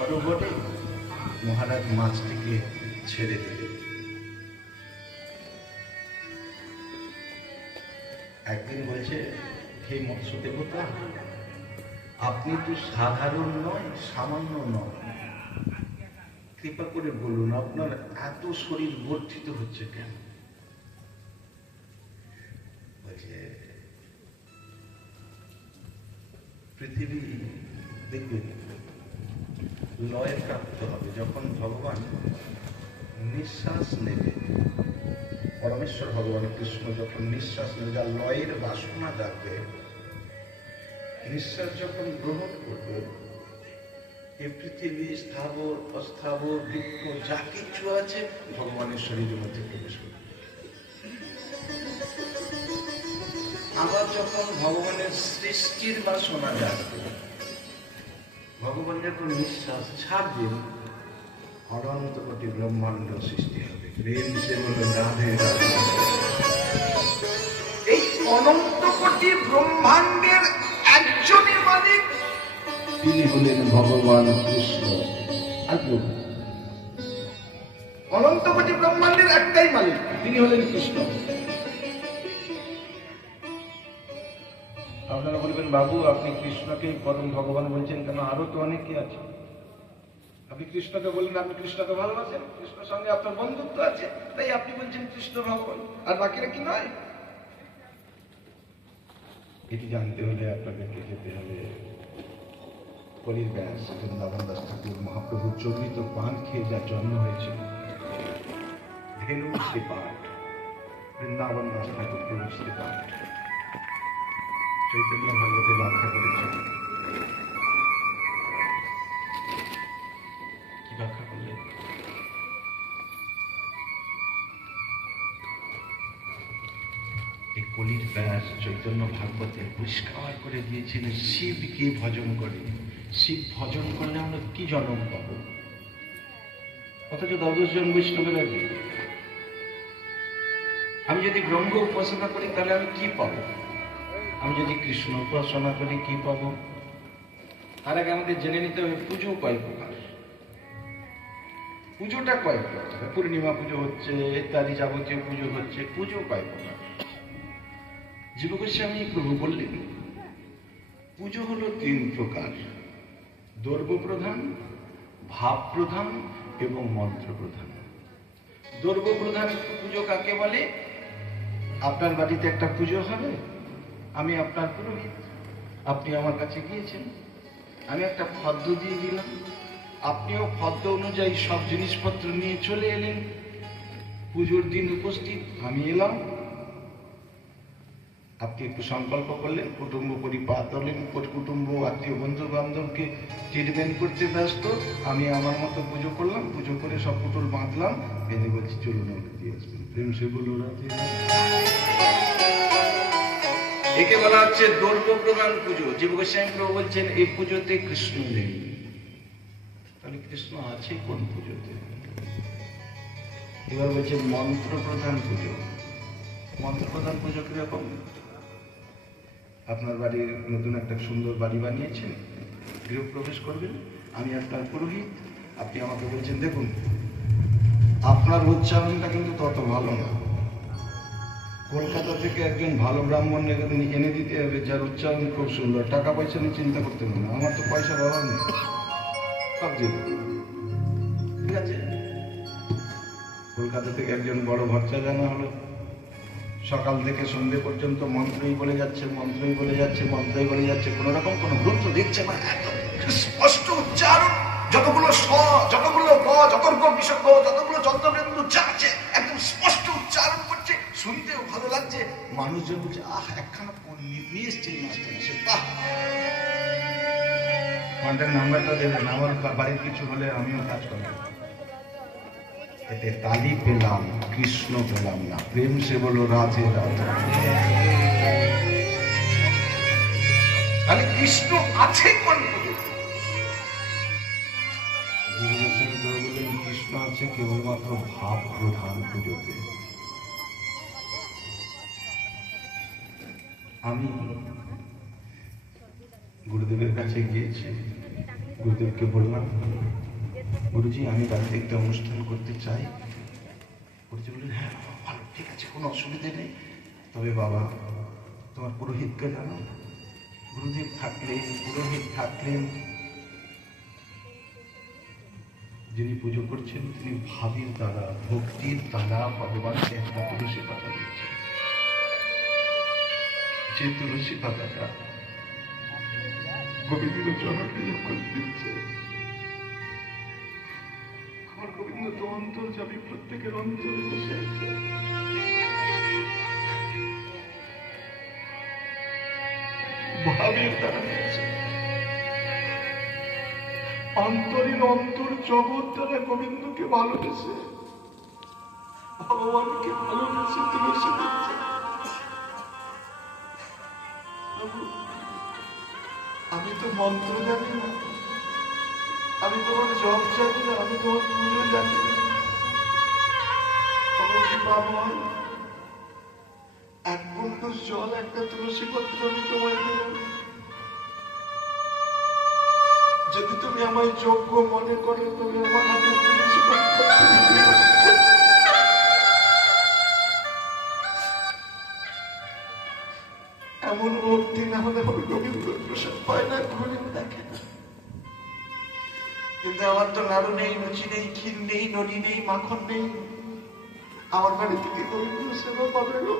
সরোবরে মহারাজ মাছটিকে ছেড়ে দিলেন। একদিন বলছে, হে মৎস্য দেবতা, আপনি তো সাধারণ নয়, সামান্য নয়, কৃপা করে বলুন আপনার এত শরীর বর্ধিত হচ্ছে কেন? বলছে, পৃথিবী দেখবেন লয়ে প্রাপ্ত হবে যখন ভগবান নিঃশ্বাস নেবে। পরমেশ্বর ভগবান কৃষ্ণ যখন নিঃশ্বাস নেবে, যা লয়ের বাসনা জাগবে, নিঃশ্বাস যখন গ্রহণ করবে, এই পৃথিবী স্থাবর অস্থাবর বৃক্ষ যা কিছু আছে ভগবানের শরীরের মধ্যে প্রবেশ করবে। আবার যখন ভগবানের সৃষ্টির বাসনা জাগবে, ভগবান যখন নিঃশ্বাস ছাড়বেন, অনন্ত কোটি ব্রহ্মাণ্ড সৃষ্টি হবে। এই অনন্ত কোটি ব্রহ্মাণ্ডের একজনই মালিক, তিনি হলেন ভগবান কৃষ্ণ। অনন্ত কোটি ব্রহ্মাণ্ডের একটাই মালিক, তিনি হলেন কৃষ্ণ। আপনারা বলবেন, বাবু আপনি কৃষ্ণকে পরম ভগবান বলছেন কেন? আরো তো অনেকে আছে। আপনি কৃষ্ণকে বললেন আপনি কৃষ্ণকে ভালোবাসেন, কৃষ্ণের সঙ্গে আপনার বন্ধুত্ব আছে, তাই আপনি বলছেন কৃষ্ণ ভগবান, আর বাকিরা কি নয়? এটি জানতে হলে আপনাদেরকে যেতে হবে কলির ব্যাস বৃন্দাবন দাস ঠাকুর মহাপ্রভু চরিত পান খেয়ে যা জন্ম হয়েছিল, ধেনু সে পাঠ, বৃন্দাবন দাস ঠাকুর প্রভু সে পাঠ চৈতন্য ভাগবতে ব্যাখ্যা করেছেন। কি ব্যাখ্যা করলেন? এই কলির ব্যাস চৈতন্য ভাগবতে পরিষ্কার করে দিয়েছিলেন শিবকে ভজন করে। শিব ভজন করলে আমরা কি জন্ম পাবো? অথচ দ্বাদশ জন বৈষ্ণবের আগে আমি যদি ব্রহ্ম উপাসনা করি তাহলে আমি কি পাবো? আমি যদি কৃষ্ণ উপাসনা করি কি পাবো? তার আগে আমাদের জেনে নিতে হবে পুজো কয় প্রকার, পুজোটা কয় প্রকার। পূর্ণিমা পুজো হচ্ছে, ইত্যাদি যাবতীয় পুজো হচ্ছে, পুজো কয় প্রকার? জীব গোস্বামী প্রভু বললেন পুজো হলো 3 প্রকার, দ্রব্য প্রধান, ভাব প্রধান এবং মন্ত্র প্রধান। দ্রব্য প্রধান পুজো কাকে বলে? আপনার বাড়িতে একটা পুজো হবে, আমি আপনার পুরোহিত, আপনি আমার কাছে গিয়েছেন, আমি একটা ফদ্দ দিয়ে দিলাম, আপনিও ফদ্দ অনুযায়ী সব জিনিসপত্র নিয়ে চলে এলেন, পুজোর দিন উপস্থিত, আমি এলাম, আপনি একটু সংকল্প করলেন, কুটুম্ব পরিপাত হলেন, কুটুম্ব আত্মীয় বন্ধু বান্ধবকে ট্রিটমেন্ট করতে ব্যস্ত, আমি আমার মতো পুজো করলাম, পুজো করে সব পুতুল বাঁধলাম, বেঁধে বলছি চলুন আমাকে দিয়ে আসবেন, প্রেম সে বলুন। একে বলা হচ্ছে দ্রব্য প্রধান পুজো। জীব গোস্বামী প্রভু বলছেন এই পুজোতে কৃষ্ণ নেই। তাহলে কৃষ্ণ আছে কোন পুজোতে? এবার বলছে মন্ত্র প্রধান পুজো। মন্ত্র প্রধান পুজো কিরকম? আপনার বাড়ির নতুন একটা সুন্দর বাড়ি বানিয়েছেন, গৃহপ্রবেশ করবেন, আমি আপনার পুরোহিত, আপনি আমাকে বলছেন দেখুন আপনার উচ্চারণটা কিন্তু তত ভালো না, কলকাতা থেকে একজন ভালো ব্রাহ্মণ এনে দিতে হবে যার উচ্চারণ খুব সুন্দর, টাকা পয়সা নিয়ে চিন্তা করতে হবে না, আমার তো পয়সার অভাব নেই, সব দেব, ঠিক আছে? কলকাতা থেকে একজন বড় ভট্টা জানা হলো, সকাল থেকে সন্ধ্যে পর্যন্ত মন্ত্রই বলে যাচ্ছে, মন্ত্রই বলে যাচ্ছে, মন্ত্রই বলে যাচ্ছে, কোন রকম কোন গ্রন্থ দেখছে না, এত স্পষ্ট উচ্চারণ, যতগুলো স, যতগুলো গ, যতগুলো বিসর্গ, যতগুলো চন্দ্রবিন্দু যাচ্ছে, একদম স্পষ্ট উচ্চারণ করছে, শুনতেও ভালো লাগছে, মানুষজন বলছে আহ একখানা নিয়ে এসছে মাস্টার এসে, বাহ, কন্ট্যাক্ট নাম্বারটা দেবেন, আমার বাড়ির কিছু হলে আমিও কাজ করবো। এতে তালি পেলাম, কৃষ্ণ পেলাম না, প্রেম সে বলো রাধে রাধে। তাহলে কৃষ্ণ আছে কোন পুজোতে? কৃষ্ণ আছে কেবলমাত্র ভাব প্রধান পুজোতে। আমি গুরুদেবের কাছে গিয়েছি, গুরুদেবকে বললাম গুরুজি আমি বাড়িতে একটা অনুষ্ঠান করতে চাই। গুরুজি বললেন হ্যাঁ বাবা, ভালো, ঠিক আছে, কোনো অসুবিধে নেই, তবে বাবা তোমার পুরোহিতকে জানো। গুরুদেব থাকলেন, পুরোহিত থাকলেন, যিনি পুজো করছেন তিনি ভাবের দ্বারা, ভক্তির দ্বারা ভগবানকে একটা তুলসী পাতা দিচ্ছেন। যে তুলসী পাতাটা গোবিন্দ জনকে যখন দিচ্ছে, আমার গোবিন্দ তো অন্তর যাবি, প্রত্যেকের অন্তরে বসে আছে। ভাবের দ্বারা দিচ্ছে, অন্তরের অন্তর জগৎ দ্বারা গোবিন্দকে ভালোবেসে, ভগবানকে ভালোবেসে তুলসী দিচ্ছে। আমি তো মন্ত্র জানি না, আমি তোমার জপ জানি না, আমি তোমার পুজো জানি না, এক বন্ধু জল, একটা তুলসী পত্র আমি তোমায় দিলাম। যদি তুমি আমায় যোগ্য মনে করো, তুমি আমার হাতে তুলসী পত্র দিও। এমন ভক্তি না হলে হবে গোবিন্দ প্রসাদ পায় না, ঘুরে দেখে না। কিন্তু আমার তো নাড়ু নেই, লুচি নেই, ক্ষীর নেই, নড়ি নেই, মাখন নেই, আমার বাড়ি থেকে গোবিন্দ সেবা পাবে গো।